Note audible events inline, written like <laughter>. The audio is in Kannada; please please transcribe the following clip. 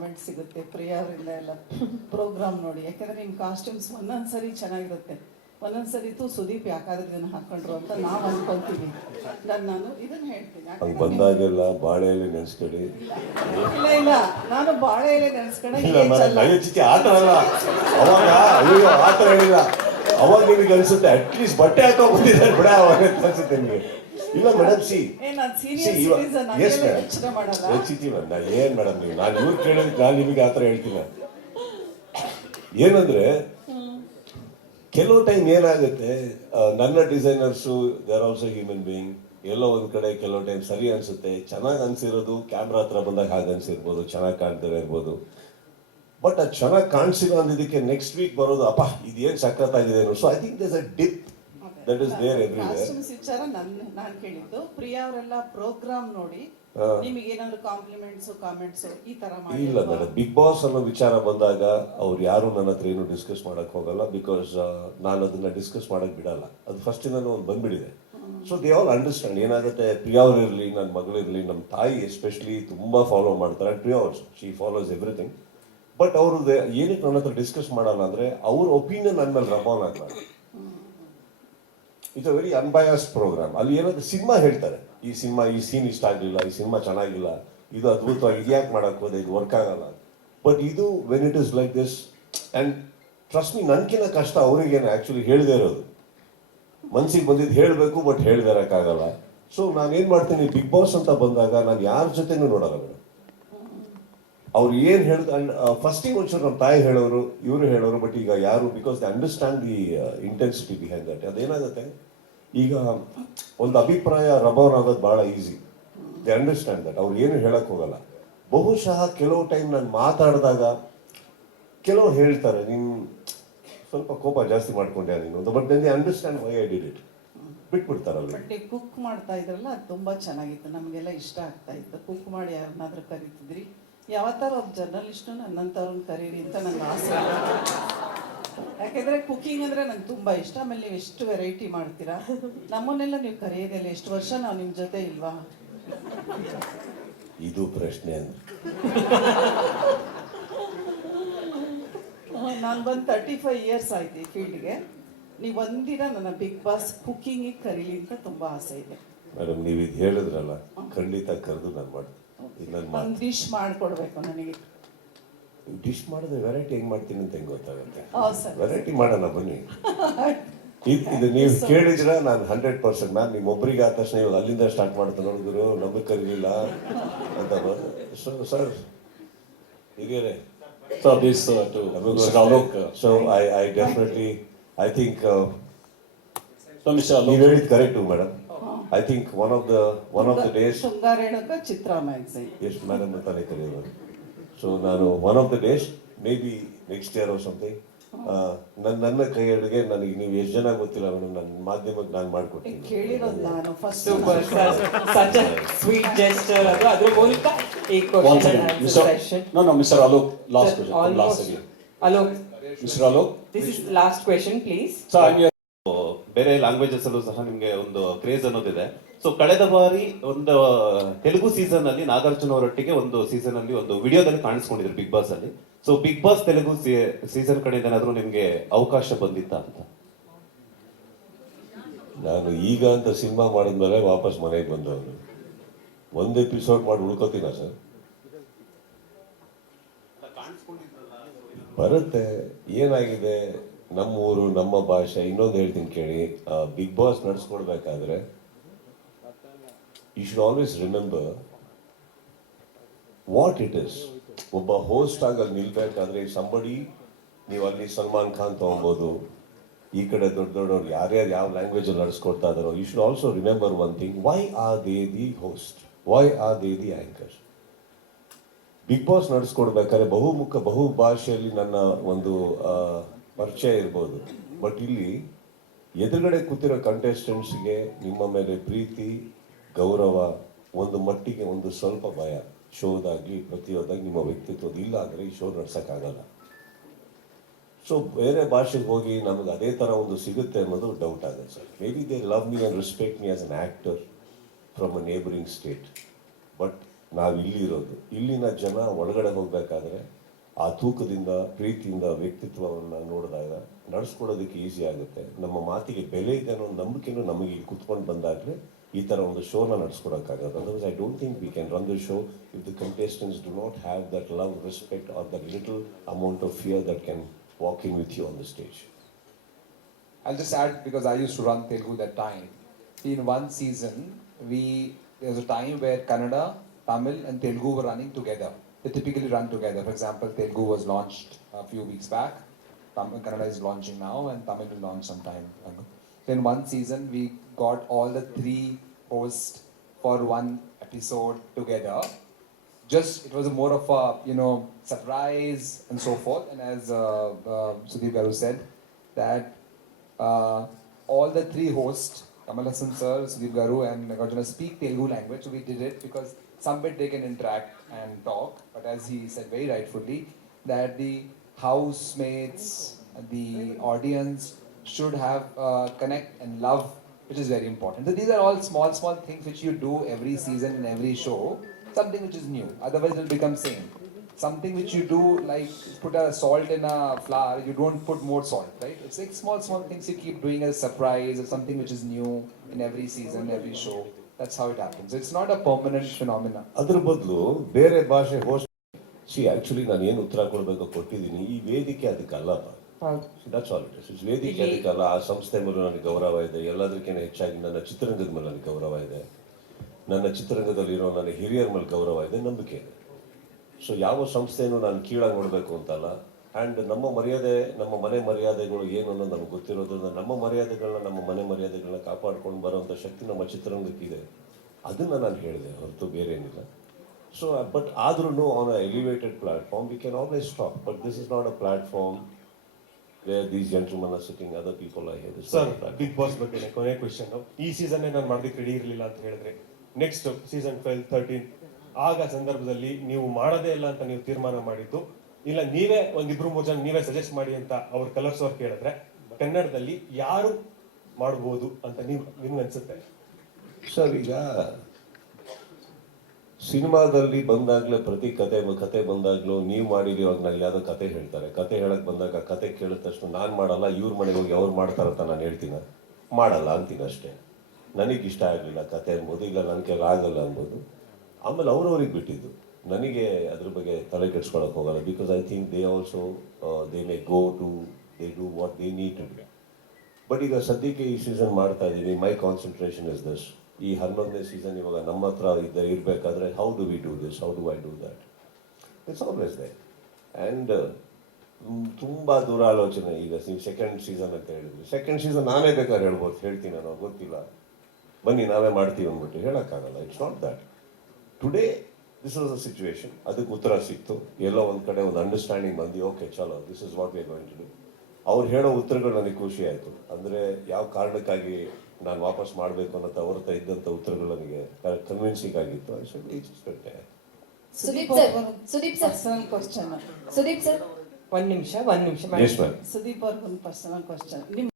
ಕಾಮೆಂಟ್ ಸಿಗುತ್ತೆ. ಪ್ರಿಯಾ ಅವರಿಂದ ಎಲ್ಲ ಪ್ರೋಗ್ರಾಮ್ ನೋಡಿ. ಯಾಕಂದ್ರೆ ನಿಮ್ಮ ಕಾಸ್ಟ್ಯೂಮ್ಸ್ ಒಂದೊಂದ್ಸರಿ ಚೆನ್ನಾಗಿರುತ್ತೆ. ಒಂದೊಂದ್ಸರಿ ತು ಸುದೀಪ್ ಯಾಕಾದ್ರೆ ಇದನ್ನ ಹಾಕೊಂಡ್ರು ಅಂತ ನಾವು ಅನ್ಕೊಂತೀವಿ ನಾನು ನಾನು ಇದನ್ನ ಹೇಳ್ತೀನಿ. ಅದು ಬಂದಾಗೆಲ್ಲ ಬಂದಾಗೆಲ್ಲ ಬಾಳೆಯಲ್ಲಿ ನೆನೆಸ್ಕೊಳ್ಳಿ ಇಲ್ಲ ಇಲ್ಲ. ನಾನು ಬಾಳೆ ಎಲೆ ನೆನೆಸ್ಕೊಂಡೆ ಇಲ್ಲ ನಾನು ನಯ ಚಿಕ್ಕಿ ಆ ಅಲ್ಲ ಅವಾಗ ಅಯ್ಯೋ ಆಟ ಹೇಳಿಲ್ಲ. ಅವಾಗ ನಿಮಗೆ ಅನ್ಸುತ್ತೆ ಅಟ್ಲೀಸ್ಟ್ ಬಟ್ಟೆ ಹಾಕೋ ಬಂದಿದ್ದಾರೆ ಬಿಡ ಅವಾಗ ಅನ್ಸುತ್ತೆ ನಿಮಗೆ. ಇಲ್ಲ ಮೇಡಮ್ ಸಿ ಎಸ್ ಮೇಡಮ್ ಏನ್ ಮೇಡಮ್ ನೀವು? ನಾನು ಇವ್ರು ಕೇಳೋದಕ್ಕೆ ನಾನು ನಿಮಗೆ ಆ ಥರ ಹೇಳ್ತೀನಿ ಏನಂದ್ರೆ ಕೆಲವು ಟೈಮ್ ಏನಾಗುತ್ತೆ ನನ್ನ designers they also human being ಎಲ್ಲೋ ಒಂದು ಕಡೆ ಕೆಲವು ಟೈಮ್ ಸರಿ ಅನ್ಸುತ್ತೆ ಚೆನ್ನಾಗಿ ಅನ್ಸಿರೋದು ಕ್ಯಾಮ್ರಾ ಹತ್ರ ಬಂದಾಗ ಹಾಗೆ ಅನ್ಸಿರ್ಬೋದು ಚೆನ್ನಾಗಿ ಕಾಣ್ತಾರೆ ಇರ್ಬೋದು ಬಟ್ ಅದು ಚೆನ್ನಾಗಿ ಕಾಣಿಸಿಲ್ಲ ಅಂದಿದ್ದಕ್ಕೆ ನೆಕ್ಸ್ಟ್ ವೀಕ್ ಬರೋದು ಅಪ್ಪ ಇದೇನು ಸಖತ್ತಾಗಿದೆ so I think this uh dip that is there everywhere costumes ವಿಚಾರ ನನ್ ನಾನು ಕೇಳಿದ್ದು. ಪ್ರಿಯಾ ಅವರೆಲ್ಲ ಪ್ರೋಗ್ರಾಮ್ ನೋಡಿ. ನಿಮಗೆ ಏನಾದ್ರು ಕಾಂಪ್ಲಿಮೆಂಟ್ಸ್ ಕಾಮೆಂಟ್ಸ್ ಈ ತರ ಇಲ್ಲ ಮಾಡಿ ಮೇಡಮ್ ಬಿಗ್ ಬಾಸ್ ಅನ್ನೋ ವಿಚಾರ ಬಂದಾಗ ಅವ್ರು ಯಾರು ನನ್ನ ಹತ್ರ ಏನು ಡಿಸ್ಕಸ್ ಮಾಡಕ್ ಹೋಗಲ್ಲ ಬಿಕಾಸ್ ನಾನು ಅದನ್ನ ಡಿಸ್ಕಸ್ ಮಾಡಕ್ ಬಿಡಲ್ಲ. ಅದು ಫಸ್ಟ್ ಇಂದ ಒಂದು ಬಂದ್ಬಿಡಿದೆ. ಸೊ ದೇ ಆಲ್ ಅಂಡರ್ಸ್ಟ್ಯಾಂಡ್ ಏನಾಗುತ್ತೆ? ಪ್ರಿಯಾ ಅವ್ರು ಇರಲಿ ನನ್ನ ಮಗಳಿರಲಿ ನಮ್ಮ ತಾಯಿ ಎಸ್ಪೆಷಲಿ ತುಂಬಾ ಫಾಲೋ ಮಾಡ್ತಾರೆ. Priya also she follows everything but ಅವರು ಏನಕ್ಕೆ ನನ್ನ ಹತ್ರ ಡಿಸ್ಕಸ್ ಮಾಡಲ್ಲ ಅಂದ್ರೆ ಅವ್ರ ಒಪಿನಿಯನ್ ನನ್ನ ಮೇಲೆ ರಬಾನ್ ಆಗ್ತಾರೆ it's a very unbiased program ಅಲ್ಲಿ ಏನಾದ್ರು ಸಿನಿಮಾ ಹೇಳ್ತಾರೆ. ಈ ಸಿನಿಮಾ, ಈ ಸೀನ್ ಇಷ್ಟ ಆಗಲಿಲ್ಲ, ಈ ಸಿನಿಮಾ ಚೆನ್ನಾಗಿಲ್ಲ, ಇದು ಅದ್ಭುತವಾಗಿ ಇದ್ಯಾಕೆ ಮಾಡಕ್ ಹೋದೆ, ಇದು ವರ್ಕ್ ಆಗಲ್ಲ. ಬಟ್ ಇದು when it is like this and trust me ನನ್ಕಿನ ಕಷ್ಟ ಅವರಿಗೇನು ಆ್ಯಕ್ಚುಲಿ ಹೇಳದೇ ಇರೋದು. ಮನ್ಸಿಗೆ ಬಂದಿದ್ದು ಹೇಳಬೇಕು ಬಟ್ ಹೇಳ್ದೇ ಇರೋಕ್ಕಾಗಲ್ಲ. ಸೊ ನಾನು ಏನು ಮಾಡ್ತೀನಿ ಬಿಗ್ ಬಾಸ್ ಅಂತ ಬಂದಾಗ ನಾನು ಯಾರ ಜೊತೆನೂ ನೋಡಲ್ಲ ಅವ್ರು ಏನ್ ಹೇಳ ಫಸ್ಟಿಗೆ ಒಂಚೂರು ನಮ್ಮ ತಾಯಿ ಹೇಳೋರು, ಇವರು ಹೇಳೋರು ಬಟ್ ಈಗ ಯಾರು because they understand the intensity behind that ಅದೇನಾಗುತ್ತೆ? ಈಗ ಒಂದು ಅಭಿಪ್ರಾಯ ರಬರ್ ಆಗೋದು ಬಹಳ ಈಸಿ ದೇ ಅಂಡರ್ಸ್ಟ್ಯಾಂಡ್ ದಟ್ ಅವ್ರು ಏನು ಹೇಳಕ್ ಹೋಗಲ್ಲ. ಬಹುಶಃ ಕೆಲವು ಟೈಮ್ ನಾನು ಮಾತಾಡಿದಾಗ ಕೆಲವು ಹೇಳ್ತಾರೆ, ನೀನು ಸ್ವಲ್ಪ ಕೋಪ ಜಾಸ್ತಿ ಮಾಡ್ಕೊಂಡೆ ನೀನು ಅಂತ. But they understand why I did it ಬಿಟ್ಬಿಡ್ತಾರಲ್ಲ but cook ಮಾಡ್ತಾ ಇದ್ರಲ್ಲ, ಅದು ತುಂಬಾ ಚೆನ್ನಾಗಿತ್ತು. ನಮಗೆಲ್ಲ ಇಷ್ಟ ಆಗ್ತಾ ಇತ್ತು. ಕುಕ್ ಮಾಡಿ ಯಾರನ್ನಾದ್ರೂ ಕರಿತಿದ್ರಿ. ಯಾವತ್ತಾರ ಒಬ್ಬ ಜರ್ನಲಿಸ್ಟು ನನ್ನಂಥವ್ರನ್ನ ಕರೀರಿ ಅಂತ ನಂಗೆ ಆಸೆ. ಯಾಕೆಂದ್ರೆ ಕುಕಿಂಗ್ ಅಂದ್ರೆ ನಂಗೆ ತುಂಬಾ ಇಷ್ಟ. ಆಮೇಲೆ ನೀವು ಎಷ್ಟು ವೆರೈಟಿ ಮಾಡ್ತೀರಾ? ನಮ್ಮನ್ನೆಲ್ಲ ನೀವು ಕರೆಯೋದಿಲ್ಲ ಎಷ್ಟು ವರ್ಷ ನಾವು ನಿಮ್ಮ ಜೊತೆ ಇಲ್ವಾ? ಇದು ಪ್ರಶ್ನೆ ನಾನು ಬಂದು ತರ್ಟಿ ಫೈವ್ ಇಯರ್ಸ್ ಆಯ್ತು ಈ ಫೀಲ್ಡ್ಗೆ. ನೀವು ಒಂದಿನ ನನ್ನ ಬಿಗ್ ಬಾಸ್ ಕುಕಿಂಗಿಗೆ ಕರೀಲಿ ಅಂತ ತುಂಬಾ ಆಸೆ ಇದೆ. ಮೇಡಮ್ ನೀವು ಇದು ಹೇಳಿದ್ರಲ್ಲ ಖಂಡಿತ ಕರೆದು ನಾನು ಮಾಡ್ತೀನಿ. ಒಂದು ಡಿಶ್ ಮಾಡಿಕೊಡ್ಬೇಕು ನನಗೆ. ಡಿಶ್ ಮಾಡಿದ್ರೆ ವೆರೈಟಿ ಹೆಂಗ್ ಮಾಡ್ತೀನಿ ಅಂತ ಹೆಂಗ್ ಗೊತ್ತಾಗುತ್ತೆ? ಹೌದು ಸರ್. ವೆರೈಟಿ ಮಾಡೋಣ ಬನ್ನಿ. <laughs> ಇದ್- ಇದು ನೀವು ಕೇಳಿದ್ರ ನಾನು ಹಂಡ್ರೆಡ್ ಪರ್ಸೆಂಟ್ ಮ್ಯಾಮ್ ನಿಮ್ಮ ಒಬ್ಬರಿಗೆ ಆದ ತಕ್ಷಣ ಇವಾಗ ಅಲ್ಲಿಂದ ಸ್ಟಾರ್ಟ್ ಮಾಡ್ತಾ ನೋಡಿದ್ರು ನಮಗೆ ಕರೀಲಿಲ್ಲ ಅಂತ ಸೊ ಸರ್ ಹಿರಿಯರೇ. So this to so I I definitely I think. ನೀವು ಹೇಳಿದ್ದು ಹೇಳಿದ್ correct madam I think one of the one of the days ಶೃಂಗಾರೇಣಕ ಚಿತ್ರ ಮ್ಯಾಗ್ಝೈನ್ ಎಸ್ ಮೇಡಮ್ ತಾನೇ ಕರೆಯೋದು ಸೊ ನಾನು one of the days may be next year or something ನನ್ನ ನನ್ನ ಕೈ ಅಡುಗೆ ನನಗೆ ನೀವು ಎಷ್ಟು ಜನ ಗೊತ್ತಿಲ್ಲ ಮೇಡಮ್ ನನ್ನ ಮಾಧ್ಯಮಕ್ಕೆ ನಾನು ಮಾಡ್ಕೊಡ್ತೀನಿ. ಕೇಳಿರೋದು ನಾನು first such uh sweet gesture ಅದು ಅದ್ರ ಮೂಲಕ ಈ question session no no mister Alok, last question, from last Alok Mr. Alok, this is last question please so I'm here. ಬೇರೆ ಲ್ಯಾಂಗ್ವೇಜಸ್ ಅಲ್ಲೂ ಸಹ ನಿಮಗೆ ಒಂದು ಕ್ರೇಜ್ ಅನ್ನೋದಿದೆ. ಸೊ ಕಳೆದ ಬಾರಿ ಒಂದು ತೆಲುಗು ಸೀಸನ್ ಅಲ್ಲಿ ನಾಗಾರ್ಜುನ ಅವರೊಟ್ಟಿಗೆ ಒಂದು ಸೀಸನ್ ಅಲ್ಲಿ ಒಂದು ವಿಡಿಯೋದಲ್ಲಿ ಕಾಣಿಸ್ಕೊಂಡಿದ್ರು ಬಿಗ್ ಬಾಸ್ ಅಲ್ಲಿ. So big boss Telugu season ಕಡೆಯಿಂದ ಏನಾದರೂ ನಿಮ್ಗೆ ಅವಕಾಶ ಬಂದಿತ್ತ ಅಂತ? ನಾನು ಈಗ ಅಂತ ಸಿನಿಮಾ ಮಾಡಿದ್ಮೇಲೆ ವಾಪಸ್ ಮನೆಗೆ ಬಂದವನು. ಒಂದು ಎಪಿಸೋಡ್ ಮಾಡಿ ಉಳ್ಕೋತೀನ ಸರ್? ಬರುತ್ತೆ. ಏನಾಗಿದೆ? ನಮ್ಮ ಊರು ನಮ್ಮ ಭಾಷೆ, ಇನ್ನೊಂದು ಹೇಳ್ತೀನಿ ಕೇಳಿ. Big boss ನಡೆಸ್ಕೊಡ್ಬೇಕಾದ್ರೆ you should always remember what it is ಒಬ್ಬ ಹೋಸ್ಟ್ ಆಗಿ ಅಲ್ಲಿ ನಿಲ್ಬೇಕಾದ್ರೆ ಸಂಬಡಿ ನೀವು ಅಲ್ಲಿ ಸಲ್ಮಾನ್ ಖಾನ್ ತಗೊಬೋದು. ಈ ಕಡೆ ದೊಡ್ಡ ದೊಡ್ಡವ್ರು ಯಾರ್ಯಾರು ಯಾವ ಲ್ಯಾಂಗ್ವೇಜ್ ನಡೆಸ್ಕೊಡ್ತಾ ಇದಾರೋ you should also remember one thing why are they the host why are they the anchor big boss ನಡೆಸ್ಕೊಡ್ಬೇಕಾದ್ರೆ ಬಹುಮುಖ ಬಹು ಭಾಷೆಯಲ್ಲಿ ನನ್ನ ಒಂದು ಪರಿಚಯ ಇರ್ಬೋದು. ಬಟ್ ಇಲ್ಲಿ ಎದುರುಗಡೆ ಕೂತಿರೋ ಕಂಟೆಸ್ಟೆಂಟ್ಸ್ಗೆ ನಿಮ್ಮ ಮೇಲೆ ಪ್ರೀತಿ, ಗೌರವ, ಒಂದು ಮಟ್ಟಿಗೆ ಒಂದು ಸ್ವಲ್ಪ ಭಯ, ಶೋದಾಗಲಿ ಪ್ರತಿಯೊಂದಾಗಿ ನಿಮ್ಮ ವ್ಯಕ್ತಿತ್ವದ ಇಲ್ಲ ಅಂದರೆ ಈ ಶೋ ನಡ್ಸೋಕ್ಕಾಗಲ್ಲ. ಸೊ ಬೇರೆ ಭಾಷೆಗೆ ಹೋಗಿ ನಮಗೆ ಅದೇ ಥರ ಒಂದು ಸಿಗುತ್ತೆ ಅನ್ನೋದು ಡೌಟ್ ಆಗುತ್ತೆ sir. May be they love me and respect me as an actor from uh neighbouring state but ನಾವು ಇಲ್ಲಿರೋದು ಇಲ್ಲಿನ ಜನ ಒಳಗಡೆ ಹೋಗ್ಬೇಕಾದ್ರೆ ಆ ತೂಕದಿಂದ ಪ್ರೀತಿಯಿಂದ ವ್ಯಕ್ತಿತ್ವವನ್ನು ನೋಡಿದಾಗ ನಡೆಸ್ಕೊಡೋದಕ್ಕೆ ಈಸಿ ಆಗುತ್ತೆ ನಮ್ಮ ಮಾತಿಗೆ ಬೆಲೆ ಇದೆ ಅನ್ನೋ ನಂಬಿಕೆನೂ ನಮಗೆ ಇಲ್ಲಿ ಕುತ್ಕೊಂಡು ಬಂದಾಗಲೇ ಈ ಥರ ಒಂದು ಶೋನ ನಡೆಸ್ಕೊಡೋಕ್ಕಾಗತ್ತೆ otherwise I don't think we can run the show if the contestants do not have that love respect or that little amount of fear that can walking in with you on the stage I just add because I used to run Telugu that time. In one season, we there was a time where Kannada, Tamil, and Telugu together. They typically run together. For example, Telugu was launched a few weeks back. Tamil, Kannada is launching now, and Tamil will launch sometime. So in one season, we got all the three hosts for one episode together. Just it was a more of a you know surprise and so forth. And as uh, uh, Garu said, that uh, all the three hosts, Kamal Hassan sir, Sudeep Garu, and Nagarjuna speak Telugu language. So we did it because some bit they can interact and talk. But as he said very rightfully, that the housemates, the audience should have uh, connect and love, which is very important. So these are all small, small things which you do every season in every show. Something which is new. Otherwise, it will become same something which you do like put a salt in a flour you don't put more salt right it's like small small things you keep doing as a surprise or something which is new in every season every show that's how it happens it's not a permanent phenomena ಅದ್ರ ಬದಲು ಬೇರೆ ಭಾಷೆ ಹೋಸ್ಟ್ ಸಿ ಆಕ್ಚುಲಿ ನಾನು ಏನು ಉತ್ತರ ಕೊಡಬೇಕು ಕೊಟ್ಟಿದ್ದೀನಿ ಈ ವೇದಿಕೆ ಅದಕ್ಕಲ್ಲ ದಟ್ಸ್ ಆಲ್ ಇಟ್ ಇಸ್ ವೇದಿಕೆ ಅದಕ್ಕಲ್ಲ ಆ ಸಂಸ್ಥೆ ಮೇಲೆ ನನಗೆ ಗೌರವ ಇದೆ ಎಲ್ಲದಕ್ಕಿಂತ ಹೆಚ್ಚಾಗಿ ನನ್ನ ಚಿತ್ರರಂಗದ ಮೇಲೆ ನನಗೆ ಗೌರವ ಇದೆ ನನ್ನ ಚಿತ್ರರಂಗದಲ್ಲಿರೋ ನನ್ನ ಹಿರಿಯರ ಮೇಲೆ ಗೌರವ ಇದೆ ನಂಬಿಕೆ ಇದೆ ಸೊ ಯಾವ ಸಂಸ್ಥೆಯನ್ನು ನಾನು ಕೀಳಾಗಿ ನೋಡಬೇಕು ಅಂತಲ್ಲ. ಆ್ಯಂಡ್ ನಮ್ಮ ಮರ್ಯಾದೆ ನಮ್ಮ ಮನೆ ಮರ್ಯಾದೆಗಳು ಏನು ಅನ್ನೋದು ನಮ್ಗೆ ಗೊತ್ತಿರೋದ್ರಿಂದ ನಮ್ಮ ಮರ್ಯಾದೆಗಳನ್ನ ನಮ್ಮ ಮನೆ ಮರ್ಯಾದೆಗಳನ್ನ ಕಾಪಾಡ್ಕೊಂಡು ಬರೋವಂಥ ಶಕ್ತಿ ನಮ್ಮ ಚಿತ್ರರಂಗಕ್ಕಿದೆ ಅದನ್ನು ನಾನು ಹೇಳಿದೆ ಹೊರತು ಬೇರೆ ಏನಿಲ್ಲ ಸೊ ಬಟ್ ಆದ್ರೂ on a elevated platform we can always talk but this is not a platform these gentlemen are sitting other people I hear sir Bigg Boss ಬಗ್ಗೆ ಕೊನೆ ಕ್ವೆಶನ್ ಈ ಸೀಸನ್ ನಾನು ಮಾಡೋದಕ್ಕೆ ರೆಡಿ ಇರಲಿಲ್ಲ ಅಂತ ಹೇಳಿದ್ರೆ ನೆಕ್ಸ್ಟ್ ಸೀಸನ್ ಟ್ವೆಲ್ ತರ್ಟೀನ್ ಆಗ ಸಂದರ್ಭದಲ್ಲಿ ನೀವು ಮಾಡದೇ ಇಲ್ಲ ಅಂತ ನೀವು ತೀರ್ಮಾನ ಮಾಡಿದ್ದು. ಇಲ್ಲ, ನೀವೇ ಒಂದಿಬ್ರು ಮೂರು ಜನ ನೀವೇ ಸಜೆಸ್ಟ್ ಮಾಡಿ ಅಂತ ಅವ್ರ ಕಲರ್ಸ್ ಅವ್ರು ಕೇಳಿದ್ರೆ ಕನ್ನಡದಲ್ಲಿ ಯಾರು ಮಾಡ್ಬೋದು ಅಂತ ನೀವು, ನಿಮ್ಗೆ ಅನ್ಸುತ್ತೆ? ಸರ್, ಈಗ ಸಿನಿಮಾದಲ್ಲಿ ಬಂದಾಗಲೇ ಪ್ರತಿ ಕತೆ ಕತೆ ಬಂದಾಗಲೂ ನೀವು ನಾನು ಯಾವುದೋ ಕತೆ ಹೇಳ್ತಾರೆ. ಕತೆ ಹೇಳಕ್ ಬಂದಾಗ ಕತೆ ಕೇಳಿದ ತಕ್ಷಣ ನಾನು ಮಾಡಲ್ಲ, ಇವ್ರ ಮನೆಗೆ ಹೋಗಿ ಅವ್ರು ಮಾಡ್ತಾರಂತ ನಾನು ಹೇಳ್ತೀನಿ? ಮಾಡಲ್ಲ ಅಂತೀನಿ ಅಷ್ಟೇ. ನನಗೆ ಇಷ್ಟ ಆಗಲಿಲ್ಲ ಕತೆ ಅನ್ಬೋದು ಇಲ್ಲ ನನ್ನ ಕೈಲಿ ಆಗಲ್ಲ ಅನ್ಬೋದು ಆಮೇಲೆ ಅವ್ರವ್ರಿಗೆ ಬಿಟ್ಟಿದ್ದು. ನನಗೆ ಅದ್ರ ಬಗ್ಗೆ ತಲೆ ಕೆಡ್ಸ್ಕೊಳಕ್ ಹೋಗಲ್ಲ. Because I think they also they may go to they do what they need to do but ಈಗ ಸದ್ಯಕ್ಕೆ ಈ ಸೀಸನ್ ಮಾಡ್ತಾ ಇದ್ದೀನಿ. ಮೈ ಕಾನ್ಸಂಟ್ರೇಷನ್ ಇಸ್ ದಿಸ್ ಈ ಹನ್ನೊಂದನೇ ಸೀಸನ್ ಇವಾಗ ನಮ್ಮ ಹತ್ರ ಇದ್ದ ಇರಬೇಕಾದ್ರೆ how do we do this how do I do that it's always they and ತುಂಬ ದೂರ ಆಲೋಚನೆ ಈಗ ನೀವು ಸೆಕೆಂಡ್ ಸೀಸನ್ ಅಂತ ಹೇಳಿದ್ರು. ಸೆಕೆಂಡ್ ಸೀಸನ್ ನಾನೇ ಬೇಕಾದ್ರೆ ಹೇಳ್ಬೋದು. ಹೇಳ್ತೀನಿ ನಾನು, ಗೊತ್ತಿಲ್ಲ. ಬನ್ನಿ, ನಾವೇ ಮಾಡ್ತೀವಿ ಅಂದ್ಬಿಟ್ಟು ಹೇಳೋಕ್ಕಾಗಲ್ಲ. It's not that today this was a situation ಅದಕ್ಕೆ ಉತ್ತರ ಸಿಕ್ತು. ಎಲ್ಲೋ ಒಂದು ಕಡೆ ಒಂದು ಅಂಡರ್ಸ್ಟ್ಯಾಂಡಿಂಗ್ ಬಂದು ಓಕೆ ಚಲೋ. This is what we going to do ಅವ್ರು ಹೇಳೋ ಉತ್ತರಗಳು ನನಗೆ ಖುಷಿ ಆಯಿತು. ಅಂದರೆ ಯಾವ ಕಾರಣಕ್ಕಾಗಿ ನಾನು ವಾಪಸ್ ಮಾಡಬೇಕು ಅನ್ನೋ ತವರ್ತ ಹತ್ರ ಇದ್ದಂಥ ಉತ್ತರಗಳು ನನಗೆ ಕನ್ವಿನ್ಸಿಂಗ್ ಆಗಿತ್ತು. I should Sudeep sir Sudeep sir personal question Sudeep sir ಒಂದ್ ನಿಮಿಷ ಒಂದ್ ನಿಮಿಷ ಸುದೀಪ್ ಅವ್ರಿಗೆ ಒಂದು ಪರ್ಸನಲ್ ಕ್ವಶನ್ ನಿಮ್ಮ